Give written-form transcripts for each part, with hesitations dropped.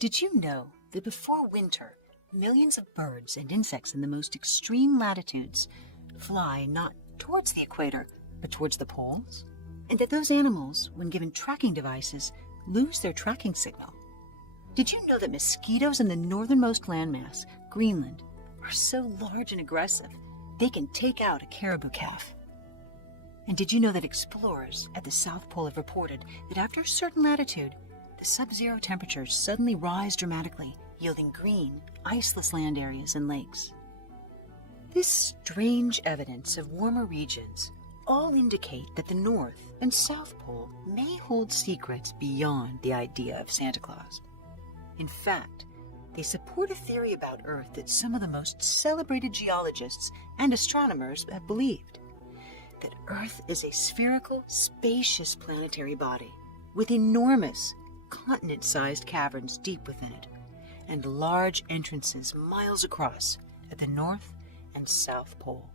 Did you know that before winter, millions of birds and insects in the most extreme latitudes fly not towards the equator, but towards the poles? And that those animals, when given tracking devices, lose their tracking signal? Did you know that mosquitoes in the northernmost landmass, Greenland, are so large and aggressive they can take out a caribou calf? And did you know that explorers at the South Pole have reported that after a certain latitude, the sub-zero temperatures suddenly rise dramatically, yielding green, iceless land areas and lakes? This strange evidence of warmer regions all indicate that the North and South Pole may hold secrets beyond the idea of Santa Claus. In fact, they support a theory about Earth that some of the most celebrated geologists and astronomers have believed: that Earth is a spherical, spacious planetary body with enormous, continent-sized caverns deep within it, and large entrances miles across at the North and South Pole.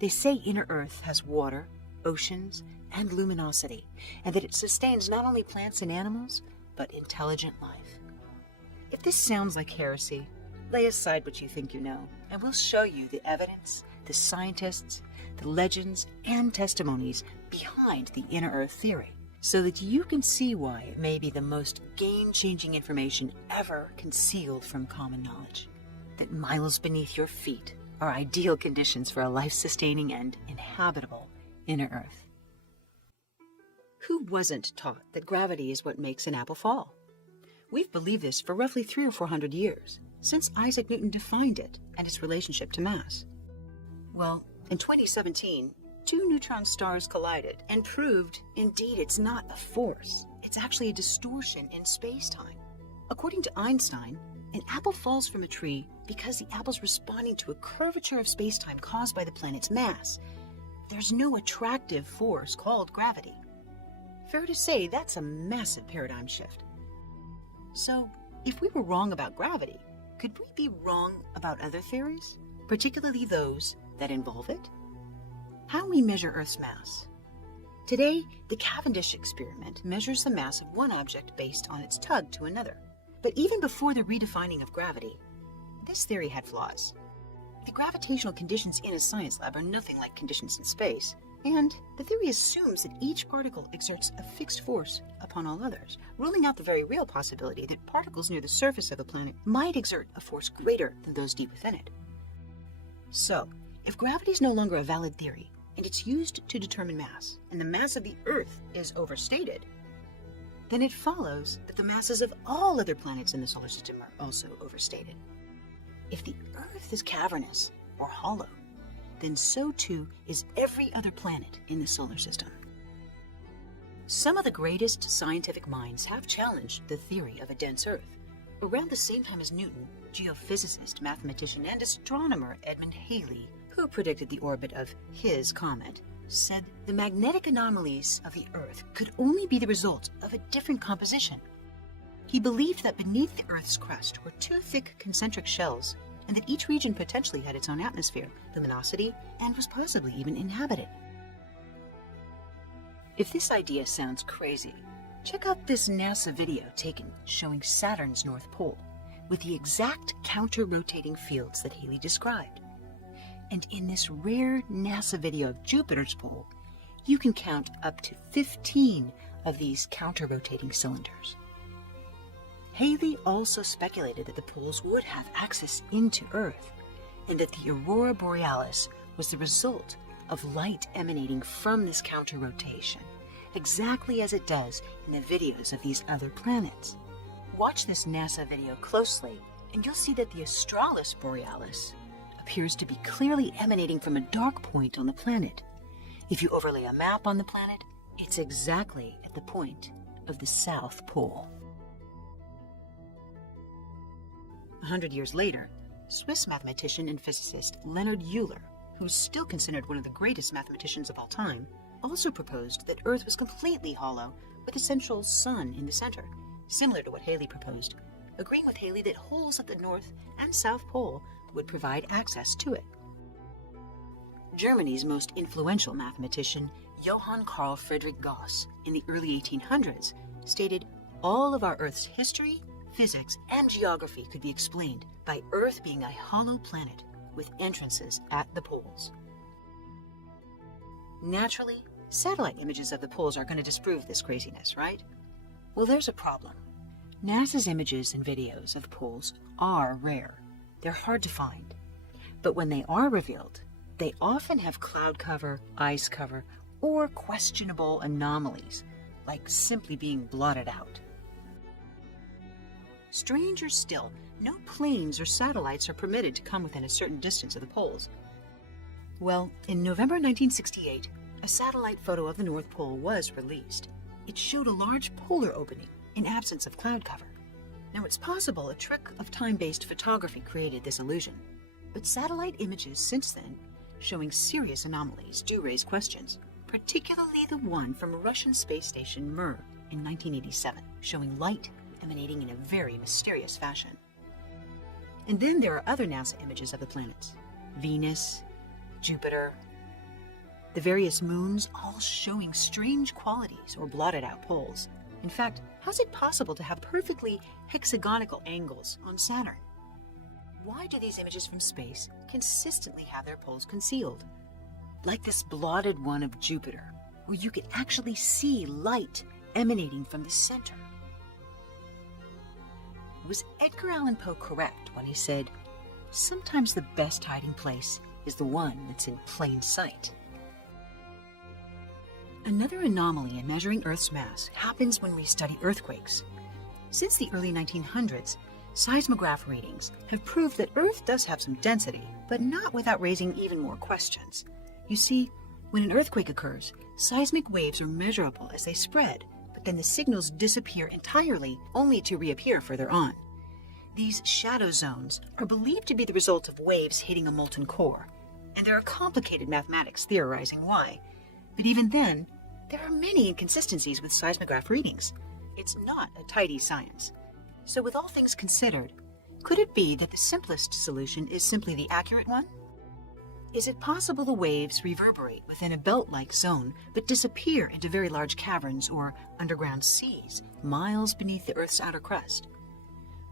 They say inner Earth has water, oceans, and luminosity, and that it sustains not only plants and animals, but intelligent life. If this sounds like heresy, lay aside what you think you know, and we'll show you the evidence, the scientists, the legends, and testimonies behind the inner Earth theory, so that you can see why it may be the most game-changing information ever concealed from common knowledge. That miles beneath your feet are ideal conditions for a life-sustaining and inhabitable inner Earth. Who wasn't taught that gravity is what makes an apple fall? We've believed this for roughly 300 or 400 years, since Isaac Newton defined it and its relationship to mass. Well, in 2017, two neutron stars collided and proved, indeed, it's not a force. It's actually a distortion in space-time. According to Einstein, an apple falls from a tree because the apple's responding to a curvature of space-time caused by the planet's mass. There's no attractive force called gravity. Fair to say, that's a massive paradigm shift. So, if we were wrong about gravity, could we be wrong about other theories, particularly those that involve it? How we measure Earth's mass. Today, the Cavendish experiment measures the mass of one object based on its tug to another. But even before the redefining of gravity, this theory had flaws. The gravitational conditions in a science lab are nothing like conditions in space, and the theory assumes that each particle exerts a fixed force upon all others, ruling out the very real possibility that particles near the surface of a planet might exert a force greater than those deep within it. So, if gravity is no longer a valid theory, and it's used to determine mass, and the mass of the Earth is overstated, then it follows that the masses of all other planets in the solar system are also overstated. If the Earth is cavernous or hollow, then so too is every other planet in the solar system. Some of the greatest scientific minds have challenged the theory of a dense Earth. Around the same time as Newton, geophysicist, mathematician, and astronomer Edmund Halley, who predicted the orbit of his comet, said the magnetic anomalies of the Earth could only be the result of a different composition. He believed that beneath the Earth's crust were two thick concentric shells, and that each region potentially had its own atmosphere, luminosity, and was possibly even inhabited. If this idea sounds crazy, check out this NASA video taken showing Saturn's North Pole, with the exact counter-rotating fields that Halley described. And in this rare NASA video of Jupiter's pole, you can count up to 15 of these counter-rotating cylinders. Halley also speculated that the poles would have access into Earth, and that the aurora borealis was the result of light emanating from this counter-rotation, exactly as it does in the videos of these other planets. Watch this NASA video closely, and you'll see that the Australis borealis appears to be clearly emanating from a dark point on the planet. If you overlay a map on the planet, it's exactly at the point of the South Pole. 100 years later, Swiss mathematician and physicist Leonhard Euler, who's still considered one of the greatest mathematicians of all time, also proposed that Earth was completely hollow with a central sun in the center, similar to what Halley proposed, agreeing with Halley that holes at the North and South Pole would provide access to it. Germany's most influential mathematician, Johann Carl Friedrich Gauss, in the early 1800s, stated, "All of our Earth's history, physics, and geography could be explained by Earth being a hollow planet with entrances at the poles. Naturally, satellite images of the poles are going to disprove this craziness, right? Well, there's a problem. NASA's images and videos of poles are rare. They're hard to find. But when they are revealed, they often have cloud cover, ice cover, or questionable anomalies, like simply being blotted out. Stranger still, no planes or satellites are permitted to come within a certain distance of the poles. Well, in November 1968, a satellite photo of the North Pole was released. It showed a large polar opening in absence of cloud cover. Now, it's possible a trick of time-based photography created this illusion, but satellite images since then showing serious anomalies do raise questions, particularly the one from Russian space station Mir in 1987, showing light emanating in a very mysterious fashion. And then there are other NASA images of the planets: Venus, Jupiter, the various moons, all showing strange qualities or blotted out poles. In fact, how's it possible to have perfectly hexagonal angles on Saturn? Why do these images from space consistently have their poles concealed? Like this blotted one of Jupiter, where you can actually see light emanating from the center. Was Edgar Allan Poe correct when he said, "Sometimes the best hiding place is the one that's in plain sight"? Another anomaly in measuring Earth's mass happens when we study earthquakes. Since the early 1900s, seismograph readings have proved that Earth does have some density, but not without raising even more questions. You see, when an earthquake occurs, seismic waves are measurable as they spread, but then the signals disappear entirely, only to reappear further on. These shadow zones are believed to be the result of waves hitting a molten core, and there are complicated mathematics theorizing why. But even then, there are many inconsistencies with seismograph readings. It's not a tidy science. So with all things considered, could it be that the simplest solution is simply the accurate one? Is it possible the waves reverberate within a belt-like zone but disappear into very large caverns or underground seas, miles beneath the Earth's outer crust?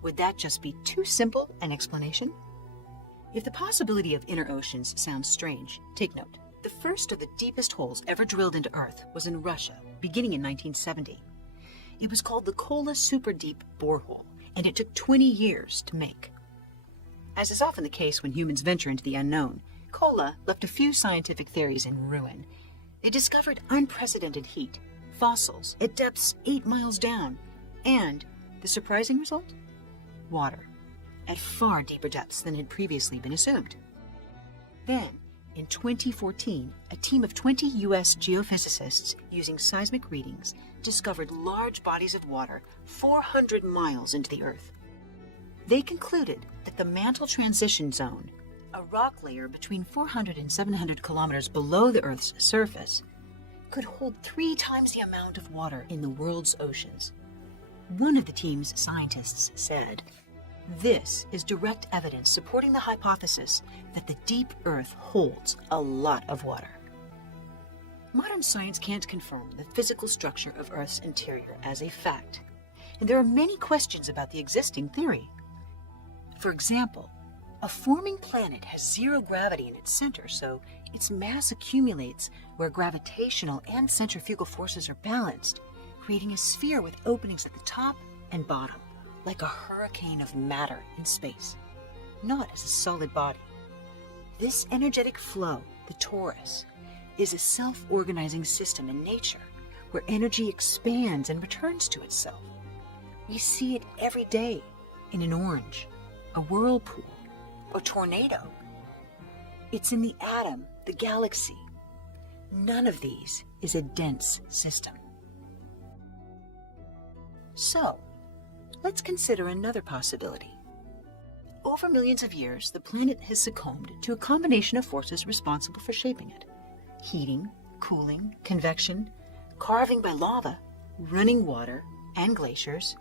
Would that just be too simple an explanation? If the possibility of inner oceans sounds strange, take note. The first of the deepest holes ever drilled into Earth was in Russia, beginning in 1970. It was called the Kola Super Deep Borehole, and it took 20 years to make. As is often the case when humans venture into the unknown, Kola left a few scientific theories in ruin. It discovered unprecedented heat, fossils at depths 8 miles down, and the surprising result? Water, at far deeper depths than had previously been assumed. Then, in 2014, a team of 20 U.S. geophysicists using seismic readings discovered large bodies of water 400 miles into the Earth. They concluded that the mantle transition zone, a rock layer between 400 and 700 kilometers below the Earth's surface, could hold 3 times the amount of water in the world's oceans. One of the team's scientists said, "This is direct evidence supporting the hypothesis that the deep Earth holds a lot of water." Modern science can't confirm the physical structure of Earth's interior as a fact, and there are many questions about the existing theory. For example, a forming planet has zero gravity in its center, so its mass accumulates where gravitational and centrifugal forces are balanced, creating a sphere with openings at the top and bottom, like a hurricane of matter in space, not as a solid body. This energetic flow, the torus, is a self-organizing system in nature where energy expands and returns to itself. We see it every day in an orange, a whirlpool, a tornado. It's in the atom, the galaxy. None of these is a dense system. So, let's consider another possibility. Over millions of years, the planet has succumbed to a combination of forces responsible for shaping it: heating, cooling, convection, carving by lava, running water, and glaciers,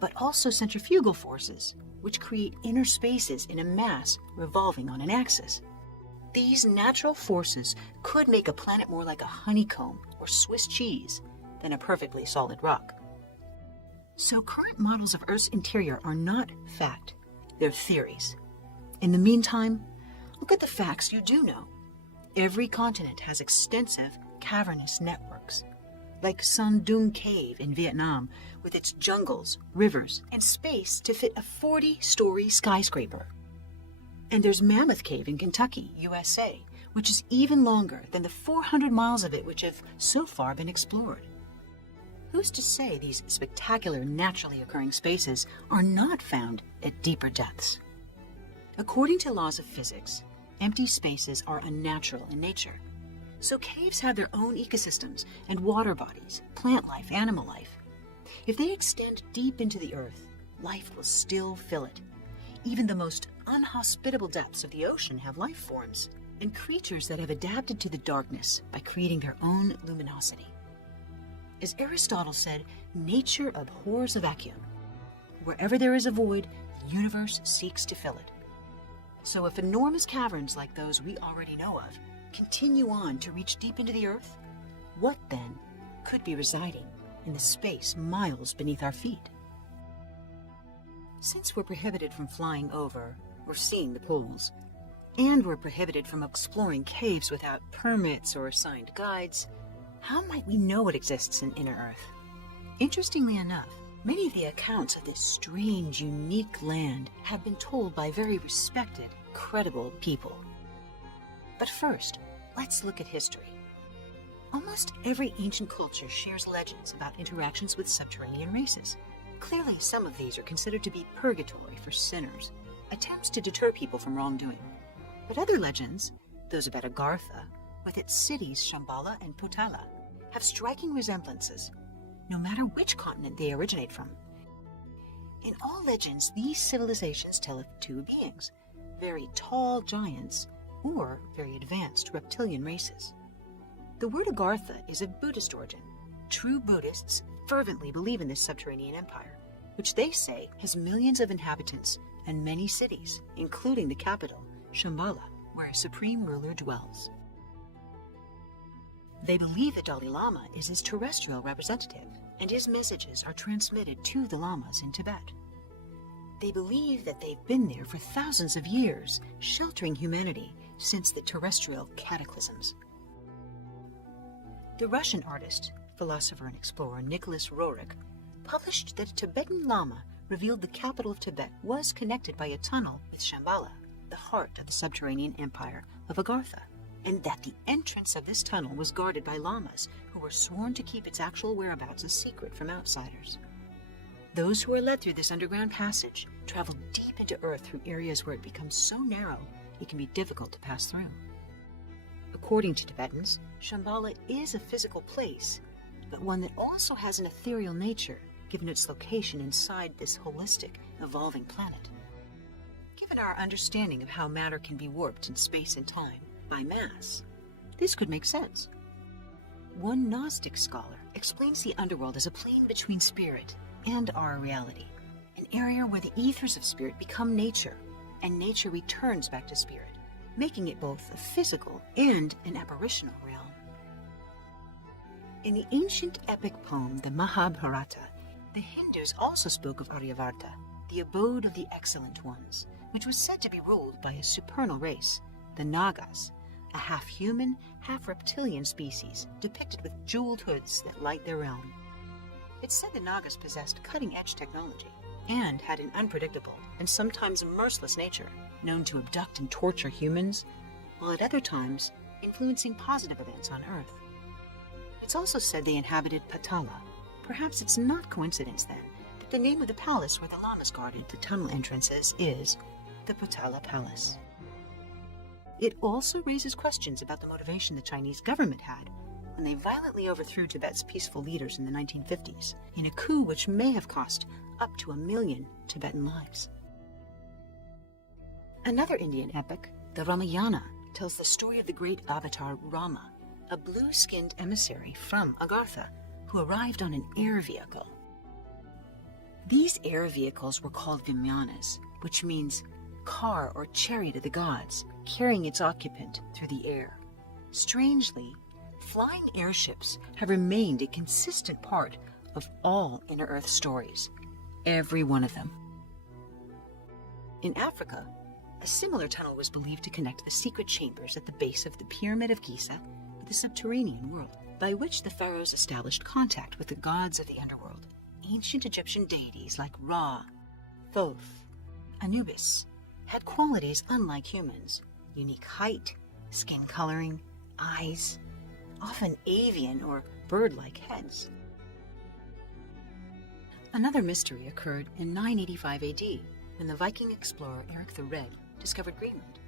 but also centrifugal forces, which create inner spaces in a mass revolving on an axis. These natural forces could make a planet more like a honeycomb or Swiss cheese than a perfectly solid rock. So current models of Earth's interior are not fact, they're theories. In the meantime, look at the facts you do know. Every continent has extensive cavernous networks, like Son Doong Cave in Vietnam, with its jungles, rivers, and space to fit a 40-story skyscraper. And there's Mammoth Cave in Kentucky, USA, which is even longer than the 400 miles of it which have so far been explored. Who's to say these spectacular naturally occurring spaces are not found at deeper depths? According to laws of physics, empty spaces are unnatural in nature. So caves have their own ecosystems and water bodies, plant life, animal life. If they extend deep into the earth, life will still fill it. Even the most unhospitable depths of the ocean have life forms and creatures that have adapted to the darkness by creating their own luminosity. As Aristotle said, nature abhors a vacuum. Wherever there is a void, the universe seeks to fill it. So if enormous caverns like those we already know of continue on to reach deep into the earth, what then could be residing in the space miles beneath our feet? Since we're prohibited from flying over or seeing the poles, and we're prohibited from exploring caves without permits or assigned guides, how might we know what exists in inner Earth? Interestingly enough, many of the accounts of this strange, unique land have been told by very respected, credible people. But first, let's look at history. Almost every ancient culture shares legends about interactions with subterranean races. Clearly, some of these are considered to be purgatory for sinners, attempts to deter people from wrongdoing. But other legends, those about Agartha, with its cities Shambhala and Potala, have striking resemblances, no matter which continent they originate from. In all legends, these civilizations tell of two beings, very tall giants or very advanced reptilian races. The word Agartha is of Buddhist origin. True Buddhists fervently believe in this subterranean empire, which they say has millions of inhabitants and many cities, including the capital, Shambhala, where a supreme ruler dwells. They believe the Dalai Lama is his terrestrial representative, and his messages are transmitted to the lamas in Tibet. They believe that they've been there for thousands of years, sheltering humanity since the terrestrial cataclysms. The Russian artist, philosopher, and explorer Nicholas Roerich published that a Tibetan Lama revealed the capital of Tibet was connected by a tunnel with Shambhala, the heart of the subterranean empire of Agartha, and that the entrance of this tunnel was guarded by lamas who were sworn to keep its actual whereabouts a secret from outsiders. Those who are led through this underground passage travel deep into Earth through areas where it becomes so narrow it can be difficult to pass through. According to Tibetans, Shambhala is a physical place, but one that also has an ethereal nature, given its location inside this holistic, evolving planet. Given our understanding of how matter can be warped in space and time by mass, this could make sense. One Gnostic scholar explains the underworld as a plane between spirit and our reality, an area where the ethers of spirit become nature, and nature returns back to spirit, making it both a physical and an apparitional realm. In the ancient epic poem, the Mahabharata, the Hindus also spoke of Aryavarta, the abode of the excellent ones, which was said to be ruled by a supernal race, the Nagas, a half-human, half-reptilian species depicted with jeweled hoods that light their realm. It's said the Nagas possessed cutting-edge technology and had an unpredictable and sometimes merciless nature, known to abduct and torture humans, while at other times influencing positive events on Earth. It's also said they inhabited Patala. Perhaps it's not coincidence then that the name of the palace where the lamas guarded the tunnel entrances is the Potala Palace. It also raises questions about the motivation the Chinese government had when they violently overthrew Tibet's peaceful leaders in the 1950s in a coup which may have cost up to 1 million Tibetan lives. Another Indian epic, the Ramayana, tells the story of the great avatar Rama, a blue-skinned emissary from Agartha who arrived on an air vehicle. These air vehicles were called Vimanas, which means car or chariot of the gods, carrying its occupant through the air. Strangely, flying airships have remained a consistent part of all Inner Earth stories, every one of them. In Africa, a similar tunnel was believed to connect the secret chambers at the base of the Pyramid of Giza with the subterranean world, by which the pharaohs established contact with the gods of the underworld, ancient Egyptian deities like Ra, Thoth, Anubis, had qualities unlike humans: unique height, skin coloring, eyes, often avian or bird-like heads. Another mystery occurred in 985 AD, when the Viking explorer Eric the Red discovered Greenland.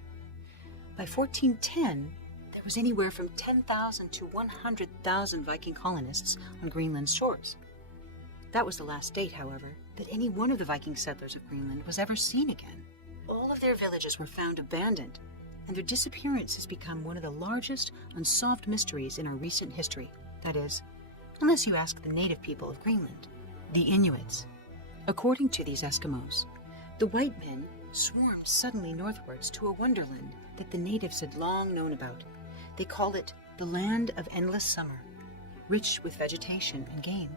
By 1410, there was anywhere from 10,000 to 100,000 Viking colonists on Greenland's shores. That was the last date, however, that any one of the Viking settlers of Greenland was ever seen again. All of their villages were found abandoned, and their disappearance has become one of the largest unsolved mysteries in our recent history. That is, unless you ask the native people of Greenland, the Inuits. According to these Eskimos, the white men swarmed suddenly northwards to a wonderland that the natives had long known about. They called it the Land of Endless Summer, rich with vegetation and game.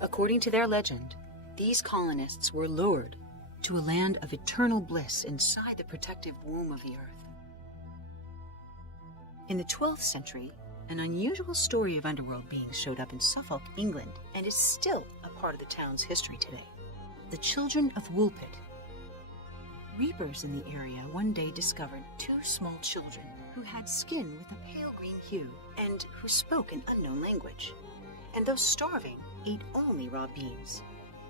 According to their legend, these colonists were lured to a land of eternal bliss inside the protective womb of the earth. In the 12th century, an unusual story of underworld beings showed up in Suffolk, England, and is still a part of the town's history today. The Children of Woolpit. Reapers in the area one day discovered two small children who had skin with a pale green hue and who spoke an unknown language. And those starving ate only raw beans.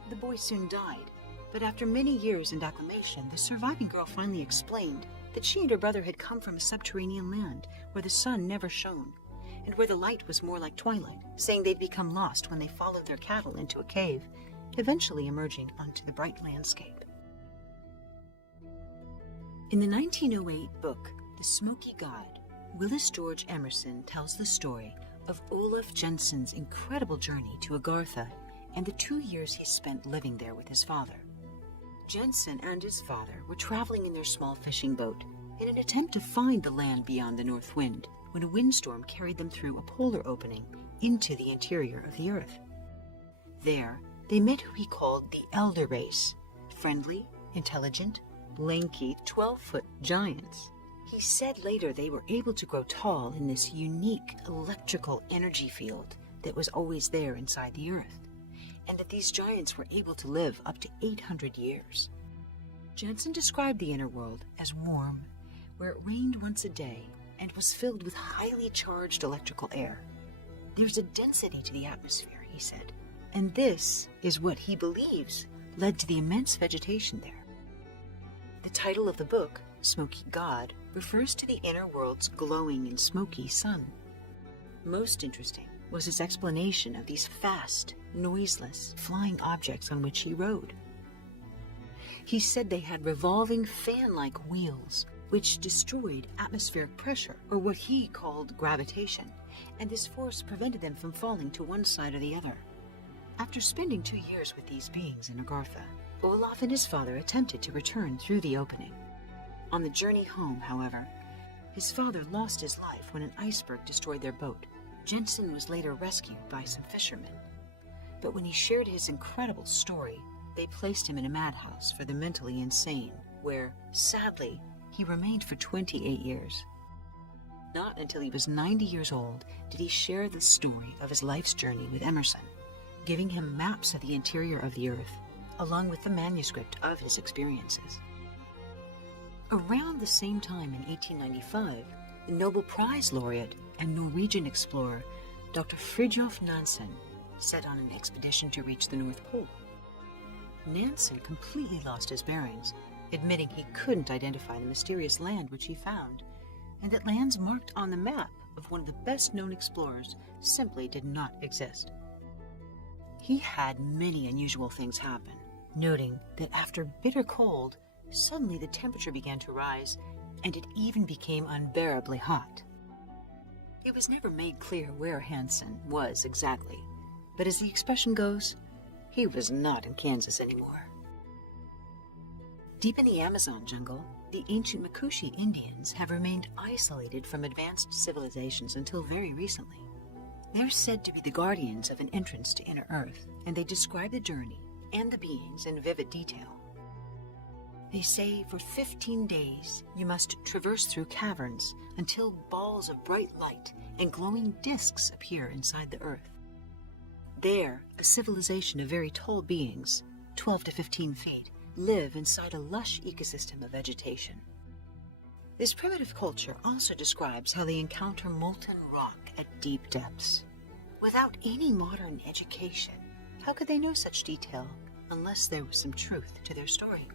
The boy soon died, but after many years in acclimation, the surviving girl finally explained that she and her brother had come from a subterranean land where the sun never shone, and where the light was more like twilight, saying they'd become lost when they followed their cattle into a cave, eventually emerging onto the bright landscape. In the 1908 book, The Smoky God, Willis George Emerson tells the story of Olaf Jensen's incredible journey to Agartha and the 2 years he spent living there with his father. Jensen and his father were traveling in their small fishing boat in an attempt to find the land beyond the north wind when a windstorm carried them through a polar opening into the interior of the earth. There, they met who he called the Elder Race, friendly, intelligent, lanky 12-foot giants. He said later they were able to grow tall in this unique electrical energy field that was always there inside the earth, and that these giants were able to live up to 800 years. Jensen described the inner world as warm, where it rained once a day and was filled with highly charged electrical air. There's a density to the atmosphere, he said, and this is what he believes led to the immense vegetation there. The title of the book, Smoky God, refers to the inner world's glowing and smoky sun. Most interesting was his explanation of these fast, noiseless, flying objects on which he rode. He said they had revolving fan-like wheels, which destroyed atmospheric pressure, or what he called gravitation, and this force prevented them from falling to one side or the other. After spending 2 years with these beings in Agartha, Olaf and his father attempted to return through the opening. On the journey home, however, his father lost his life when an iceberg destroyed their boat. Jensen was later rescued by some fishermen, but when he shared his incredible story, they placed him in a madhouse for the mentally insane, where, sadly, he remained for 28 years. Not until he was 90 years old did he share the story of his life's journey with Emerson, giving him maps of the interior of the earth, along with the manuscript of his experiences. Around the same time in 1895, the Nobel Prize laureate and Norwegian explorer Dr. Fridtjof Nansen set on an expedition to reach the North Pole. Nansen completely lost his bearings, admitting he couldn't identify the mysterious land which he found, and that lands marked on the map of one of the best-known explorers simply did not exist. He had many unusual things happen, noting that after bitter cold, suddenly the temperature began to rise, and it even became unbearably hot. It was never made clear where Nansen was exactly, but as the expression goes, he was not in Kansas anymore. Deep in the Amazon jungle, the ancient Makushi Indians have remained isolated from advanced civilizations until very recently. They're said to be the guardians of an entrance to inner Earth, and they describe the journey and the beings in vivid detail. They say for 15 days you must traverse through caverns until balls of bright light and glowing discs appear inside the Earth. There, a civilization of very tall beings, 12 to 15 feet, live inside a lush ecosystem of vegetation. This primitive culture also describes how they encounter molten rock at deep depths. Without any modern education, how could they know such detail unless there was some truth to their story?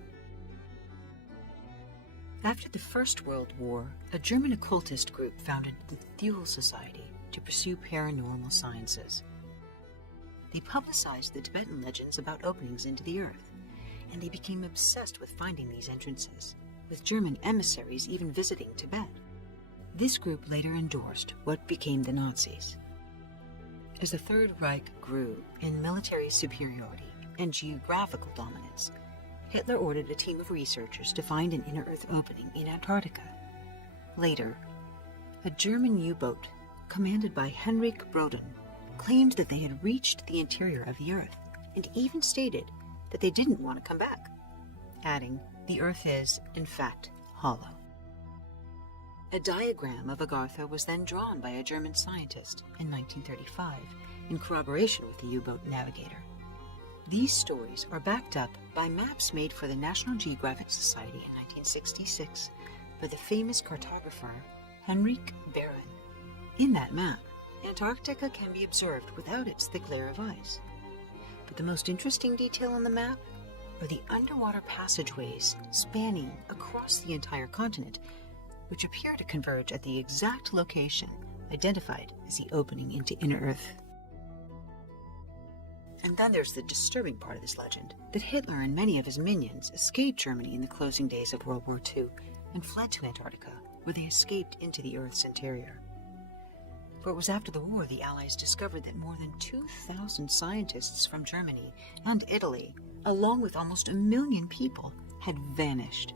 After the First World War, a German occultist group founded the Thule Society to pursue paranormal sciences. They publicized the Tibetan legends about openings into the earth, and they became obsessed with finding these entrances, with German emissaries even visiting Tibet. This group later endorsed what became the Nazis. As the Third Reich grew in military superiority and geographical dominance, Hitler ordered a team of researchers to find an inner Earth opening in Antarctica. Later, a German U-boat, commanded by Heinrich Broden, claimed that they had reached the interior of the Earth, and even stated that they didn't want to come back, adding, "The Earth is, in fact, hollow." A diagram of Agartha was then drawn by a German scientist in 1935 in corroboration with the U-boat navigator. These stories are backed up by maps made for the National Geographic Society in 1966 by the famous cartographer Henrik Behren. In that map, Antarctica can be observed without its thick layer of ice. But the most interesting detail on the map are the underwater passageways spanning across the entire continent, which appear to converge at the exact location identified as the opening into inner Earth. And then there's the disturbing part of this legend, that Hitler and many of his minions escaped Germany in the closing days of World War II and fled to Antarctica, where they escaped into the Earth's interior. For it was after the war the Allies discovered that more than 2,000 scientists from Germany and Italy, along with almost 1 million people, had vanished.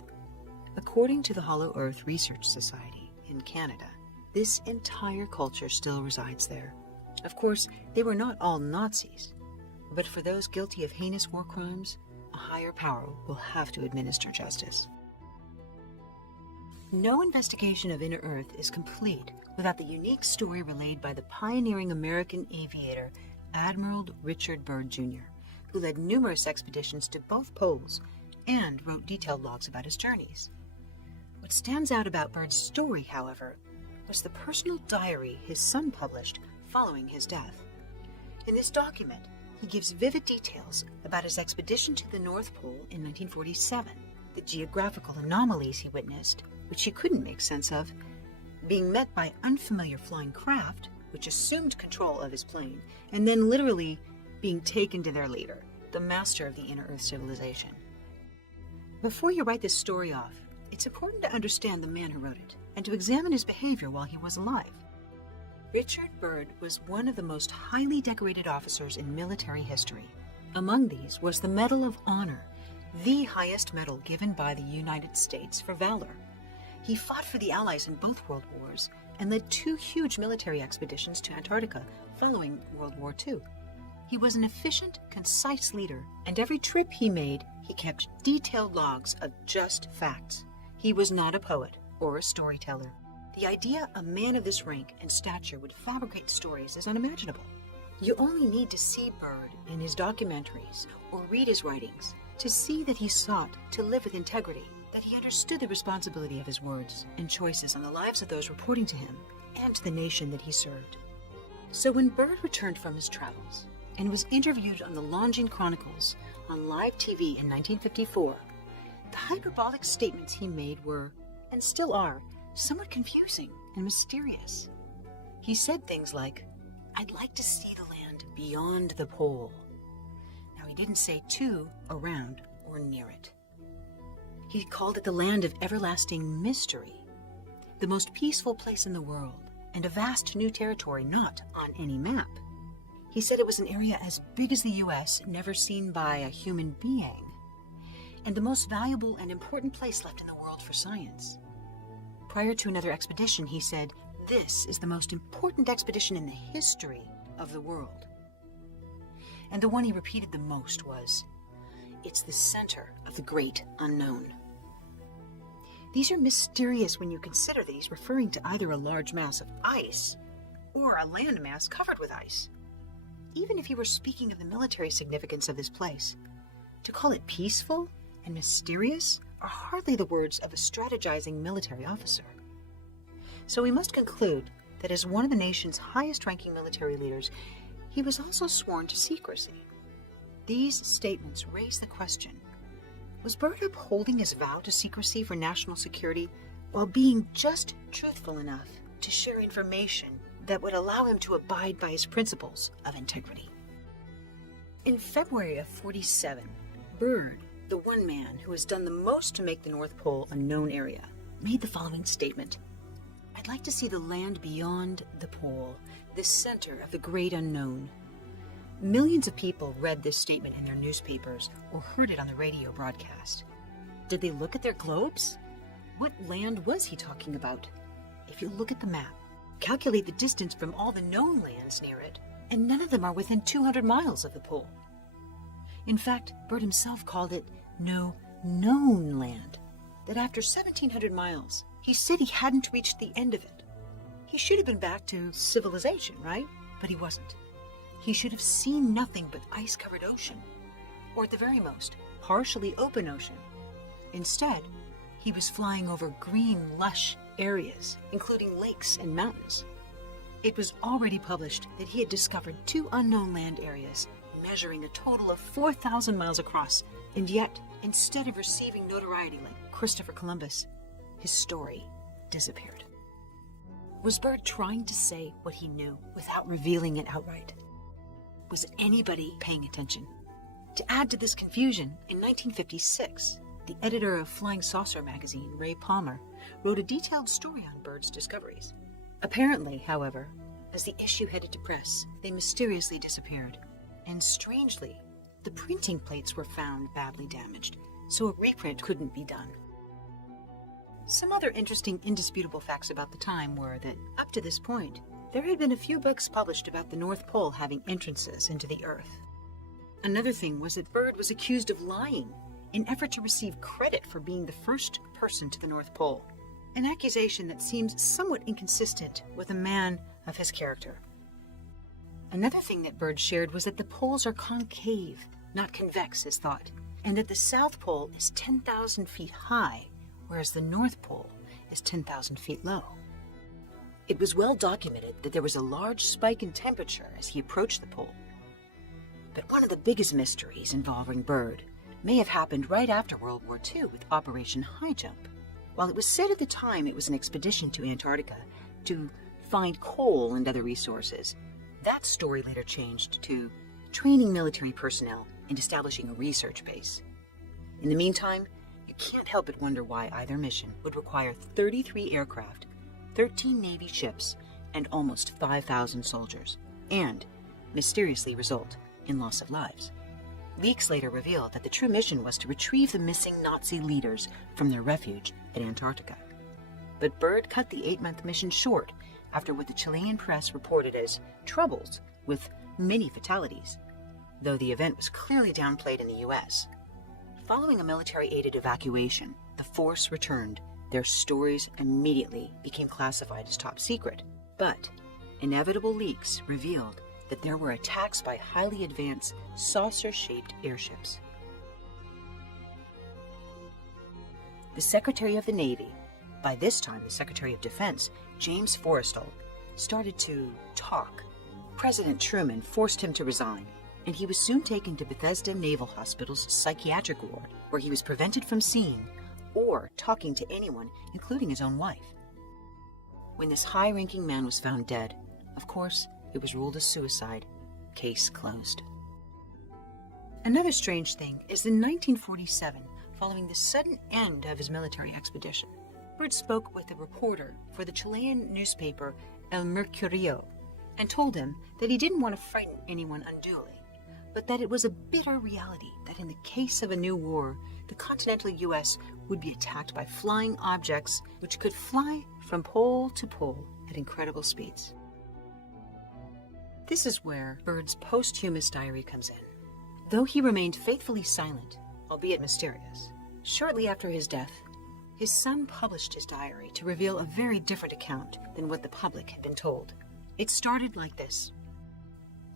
According to the Hollow Earth Research Society in Canada, this entire culture still resides there. Of course, they were not all Nazis, but for those guilty of heinous war crimes, a higher power will have to administer justice. No investigation of inner Earth is complete without the unique story relayed by the pioneering American aviator Admiral Richard Byrd Jr., who led numerous expeditions to both poles and wrote detailed logs about his journeys. What stands out about Byrd's story, however, was the personal diary his son published following his death. In this document, he gives vivid details about his expedition to the North Pole in 1947, the geographical anomalies he witnessed, which he couldn't make sense of, being met by unfamiliar flying craft, which assumed control of his plane, and then literally being taken to their leader, the master of the inner Earth civilization. Before you write this story off, it's important to understand the man who wrote it, and to examine his behavior while he was alive. Richard Byrd was one of the most highly decorated officers in military history. Among these was the Medal of Honor, the highest medal given by the United States for valor. He fought for the Allies in both World Wars and led 2 huge military expeditions to Antarctica following World War II. He was an efficient, concise leader, and every trip he made, he kept detailed logs of just facts. He was not a poet or a storyteller. The idea a man of this rank and stature would fabricate stories is unimaginable. You only need to see Byrd in his documentaries or read his writings to see that he sought to live with integrity, that he understood the responsibility of his words and choices on the lives of those reporting to him and to the nation that he served. So when Byrd returned from his travels and was interviewed on the Longines Chronicles on live TV in 1954, the hyperbolic statements he made were, and still are, somewhat confusing and mysterious. He said things like, "I'd like to see the land beyond the pole." Now, he didn't say to, around, or near it. He called it the land of everlasting mystery, the most peaceful place in the world, and a vast new territory not on any map. He said it was an area as big as the U.S., never seen by a human being, and the most valuable and important place left in the world for science. Prior to another expedition, he said, this is the most important expedition in the history of the world. And the one he repeated the most was, "It's the center of the great unknown." These are mysterious when you consider that he's referring to either a large mass of ice or a landmass covered with ice. Even if he were speaking of the military significance of this place, to call it peaceful and mysterious are hardly the words of a strategizing military officer. So we must conclude that as one of the nation's highest-ranking military leaders, he was also sworn to secrecy. These statements raise the question, was Byrd upholding his vow to secrecy for national security while being just truthful enough to share information that would allow him to abide by his principles of integrity? In February of 47, Byrd, the one man who has done the most to make the North Pole a known area, made the following statement: "I'd like to see the land beyond the pole, the center of the great unknown." Millions of people read this statement in their newspapers or heard it on the radio broadcast. Did they look at their globes? What land was he talking about? If you look at the map, calculate the distance from all the known lands near it, and none of them are within 200 miles of the pole. In fact, Byrd himself called it no known land, that after 1,700 miles, he said he hadn't reached the end of it. He should have been back to civilization, right? But he wasn't. He should have seen nothing but ice-covered ocean, or at the very most, partially open ocean. Instead, he was flying over green, lush areas, including lakes and mountains. It was already published that he had discovered 2 unknown land areas, measuring a total of 4,000 miles across, and yet, instead of receiving notoriety like Christopher Columbus, his story disappeared. Was Byrd trying to say what he knew without revealing it outright? Was anybody paying attention? To add to this confusion, in 1956, the editor of Flying Saucer magazine, Ray Palmer, wrote a detailed story on Byrd's discoveries. Apparently, however, as the issue headed to press, they mysteriously disappeared. And strangely, the printing plates were found badly damaged, so a reprint couldn't be done. Some other interesting, indisputable facts about the time were that, up to this point, there had been a few books published about the North Pole having entrances into the Earth. Another thing was that Byrd was accused of lying in effort to receive credit for being the first person to the North Pole, an accusation that seems somewhat inconsistent with a man of his character. Another thing that Byrd shared was that the poles are concave, not convex as thought, and that the South Pole is 10,000 feet high, whereas the North Pole is 10,000 feet low. It was well documented that there was a large spike in temperature as he approached the pole. But one of the biggest mysteries involving Byrd may have happened right after World War II with Operation High Jump. While it was said at the time it was an expedition to Antarctica to find coal and other resources, that story later changed to training military personnel and establishing a research base. In the meantime, you can't help but wonder why either mission would require 33 aircraft, 13 Navy ships, and almost 5,000 soldiers, and mysteriously result in loss of lives. Leaks later revealed that the true mission was to retrieve the missing Nazi leaders from their refuge at Antarctica. But Byrd cut the 8-month mission short after what the Chilean press reported as troubles with many fatalities, though the event was clearly downplayed in the U.S. Following a military-aided evacuation, the force returned. Their stories immediately became classified as top secret, but inevitable leaks revealed that there were attacks by highly advanced saucer-shaped airships. The Secretary of the Navy, by this time the Secretary of Defense, James Forrestal, started to talk. President Truman forced him to resign, and he was soon taken to Bethesda Naval Hospital's psychiatric ward, where he was prevented from seeing or talking to anyone, including his own wife. When this high-ranking man was found dead, of course, it was ruled a suicide. Case closed. Another strange thing is in 1947, following the sudden end of his military expedition, Byrd spoke with a reporter for the Chilean newspaper El Mercurio and told him that he didn't want to frighten anyone unduly, but that it was a bitter reality that in the case of a new war, the continental U.S. would be attacked by flying objects which could fly from pole to pole at incredible speeds. This is where Bird's posthumous diary comes in. Though he remained faithfully silent, albeit mysterious, shortly after his death, his son published his diary to reveal a very different account than what the public had been told. It started like this.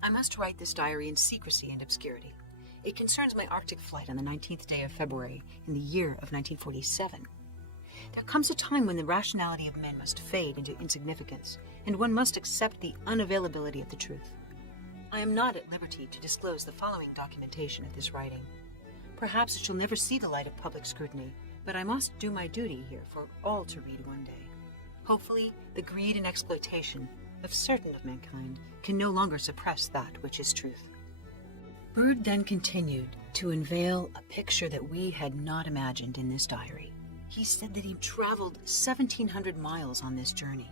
I must write this diary in secrecy and obscurity. It concerns my Arctic flight on the 19th day of February in the year of 1947. There comes a time when the rationality of men must fade into insignificance, and one must accept the unavailability of the truth. I am not at liberty to disclose the following documentation of this writing. Perhaps it shall never see the light of public scrutiny, but I must do my duty here for all to read one day. Hopefully, the greed and exploitation of certain of mankind can no longer suppress that which is truth. Bird then continued to unveil a picture that we had not imagined in this diary. He said that he traveled 1,700 miles on this journey,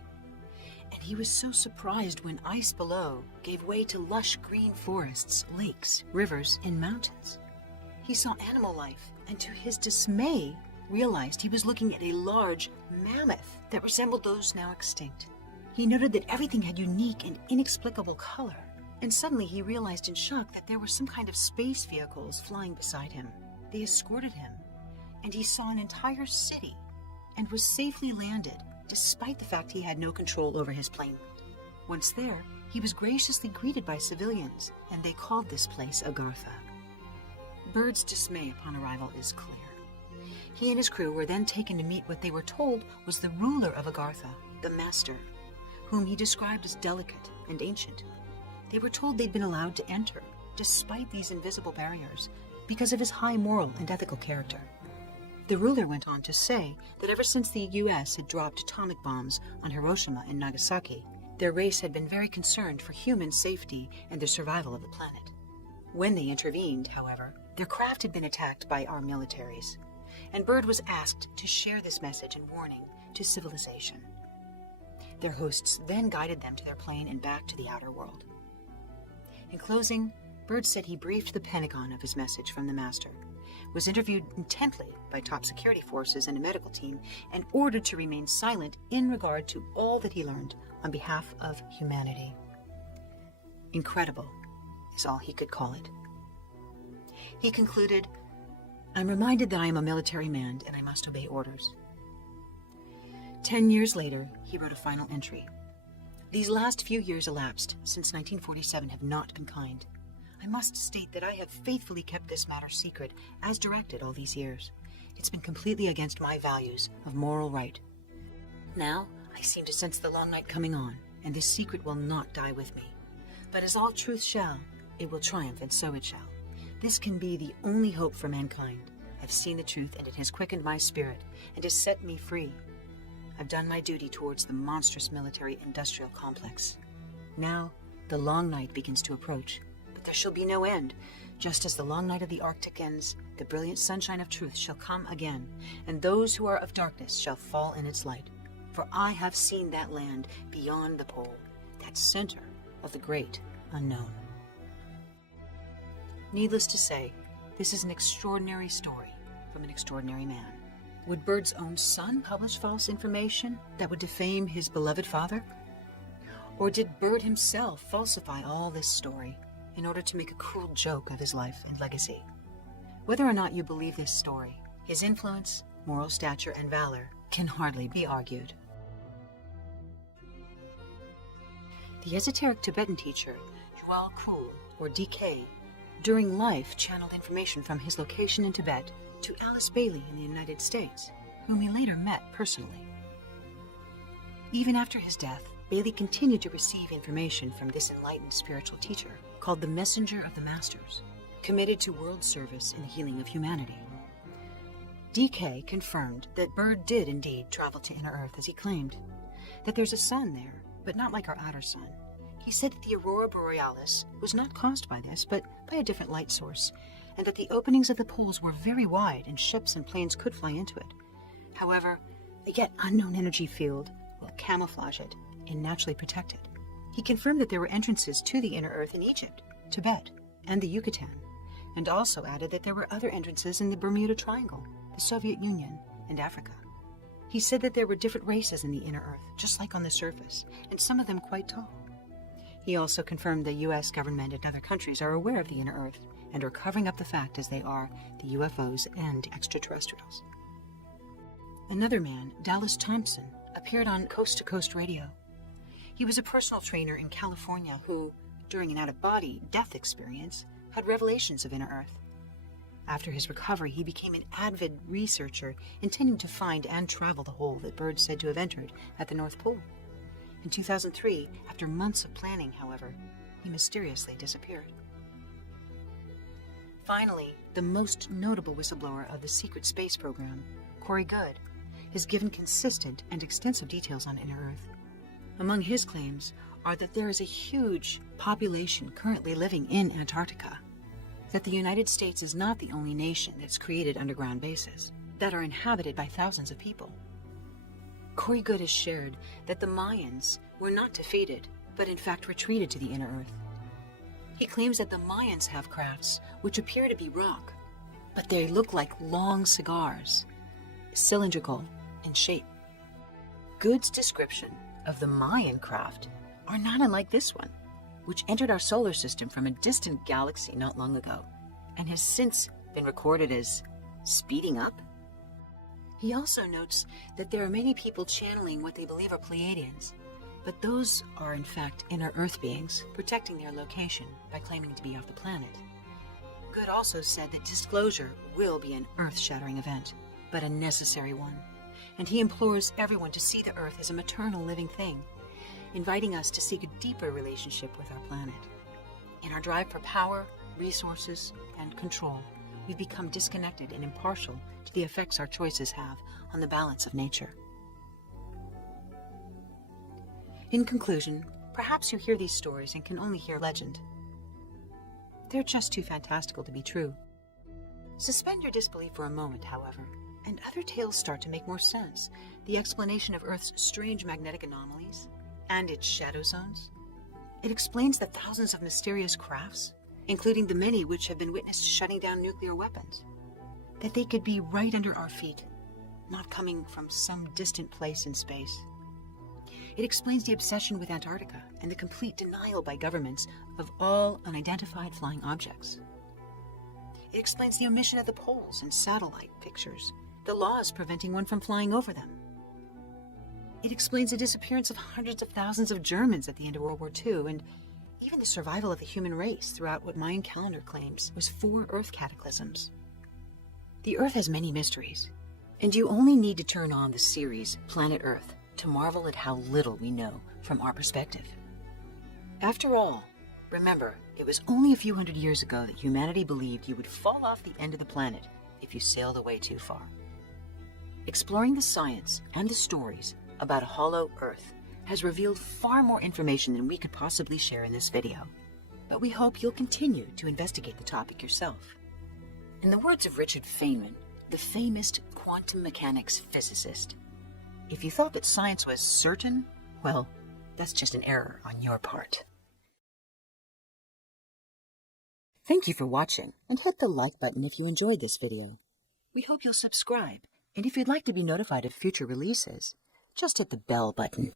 and he was so surprised when ice below gave way to lush green forests, lakes, rivers, and mountains. He saw animal life, and to his dismay, realized he was looking at a large mammoth that resembled those now extinct. He noted that everything had unique and inexplicable color, and suddenly he realized in shock that there were some kind of space vehicles flying beside him. They escorted him, and he saw an entire city and was safely landed, despite the fact he had no control over his plane. Once there, he was graciously greeted by civilians, and they called this place Agartha. Bird's dismay upon arrival is clear. He and his crew were then taken to meet what they were told was the ruler of Agartha, the Master, whom he described as delicate and ancient. They were told they'd been allowed to enter, despite these invisible barriers, because of his high moral and ethical character. The ruler went on to say that ever since the U.S. had dropped atomic bombs on Hiroshima and Nagasaki, their race had been very concerned for human safety and the survival of the planet. When they intervened, however, their craft had been attacked by our militaries, and Bird was asked to share this message and warning to civilization. Their hosts then guided them to their plane and back to the outer world. In closing, Bird said he briefed the Pentagon of his message from the Master, was interviewed intently by top security forces and a medical team, and ordered to remain silent in regard to all that he learned on behalf of humanity. Incredible is all he could call it. He concluded, I'm reminded that I am a military man and I must obey orders. 10 years later, he wrote a final entry. These last few years elapsed since 1947 have not been kind. I must state that I have faithfully kept this matter secret as directed all these years. It's been completely against my values of moral right. Now, I seem to sense the long night coming on, and this secret will not die with me. But as all truth shall, it will triumph, and so it shall. This can be the only hope for mankind. I've seen the truth, and it has quickened my spirit, and has set me free. I've done my duty towards the monstrous military-industrial complex. Now, the long night begins to approach, but there shall be no end. Just as the long night of the Arctic ends, the brilliant sunshine of truth shall come again, and those who are of darkness shall fall in its light. For I have seen that land beyond the pole, that center of the great unknown. Needless to say, this is an extraordinary story from an extraordinary man. Would Bird's own son publish false information that would defame his beloved father? Or did Bird himself falsify all this story in order to make a cruel joke of his life and legacy? Whether or not you believe this story, his influence, moral stature, and valor can hardly be argued. The esoteric Tibetan teacher, Djwhal Khul, or DK, during life channeled information from his location in Tibet to Alice Bailey in the United States, whom he later met personally. Even after his death, Bailey continued to receive information from this enlightened spiritual teacher, called the Messenger of the Masters, committed to world service in the healing of humanity. DK confirmed that Bird did indeed travel to Inner Earth as he claimed, that there's a sun there, but not like our outer sun. He said that the aurora borealis was not caused by this, but by a different light source, and that the openings of the poles were very wide and ships and planes could fly into it. However, the yet unknown energy field will camouflage it and naturally protect it. He confirmed that there were entrances to the Inner Earth in Egypt, Tibet, and the Yucatan, and also added that there were other entrances in the Bermuda Triangle, the Soviet Union, and Africa. He said that there were different races in the inner Earth, just like on the surface, and some of them quite tall. He also confirmed the U.S. government and other countries are aware of the inner Earth and are covering up the fact as they are the UFOs and extraterrestrials. Another man, Dallas Thompson, appeared on Coast to Coast Radio. He was a personal trainer in California who, during an out-of-body death experience, had revelations of inner Earth. After his recovery, he became an avid researcher, intending to find and travel the hole that birds said to have entered at the North Pole. In 2003, after months of planning, however, he mysteriously disappeared. Finally, the most notable whistleblower of the secret space program, Corey Goode, has given consistent and extensive details on inner Earth. Among his claims are that there is a huge population currently living in Antarctica, that the United States is not the only nation that's created underground bases that are inhabited by thousands of people. Corey Goode has shared that the Mayans were not defeated, but in fact retreated to the inner Earth. He claims that the Mayans have crafts which appear to be rock, but they look like long cigars, cylindrical in shape. Goode's description of the Mayan craft are not unlike this one, which entered our solar system from a distant galaxy not long ago, and has since been recorded as speeding up. He also notes that there are many people channeling what they believe are Pleiadians, but those are in fact inner Earth beings protecting their location by claiming to be off the planet. Goode also said that disclosure will be an earth-shattering event, but a necessary one, and he implores everyone to see the Earth as a maternal living thing, inviting us to seek a deeper relationship with our planet. In our drive for power, resources, and control, we've become disconnected and impartial to the effects our choices have on the balance of nature. In conclusion, perhaps you hear these stories and can only hear legend. They're just too fantastical to be true. Suspend your disbelief for a moment, however, and other tales start to make more sense. The explanation of Earth's strange magnetic anomalies and its shadow zones. It explains the thousands of mysterious crafts, including the many which have been witnessed shutting down nuclear weapons. That they could be right under our feet, not coming from some distant place in space. It explains the obsession with Antarctica and the complete denial by governments of all unidentified flying objects. It explains the omission of the poles in satellite pictures, the laws preventing one from flying over them. It explains the disappearance of hundreds of thousands of Germans at the end of World War II, and even the survival of the human race throughout what Mayan calendar claims was 4 Earth cataclysms. The Earth has many mysteries, and you only need to turn on the series Planet Earth to marvel at how little we know from our perspective. After all, remember, it was only a few hundred years ago that humanity believed you would fall off the end of the planet if you sailed away too far. Exploring the science and the stories about a hollow Earth has revealed far more information than we could possibly share in this video, but we hope you'll continue to investigate the topic yourself. In the words of Richard Feynman, the famous quantum mechanics physicist, if you thought that science was certain, well, that's just an error on your part. Thank you for watching, and hit the like button if you enjoyed this video. We hope you'll subscribe, and if you'd like to be notified of future releases, just hit the bell button.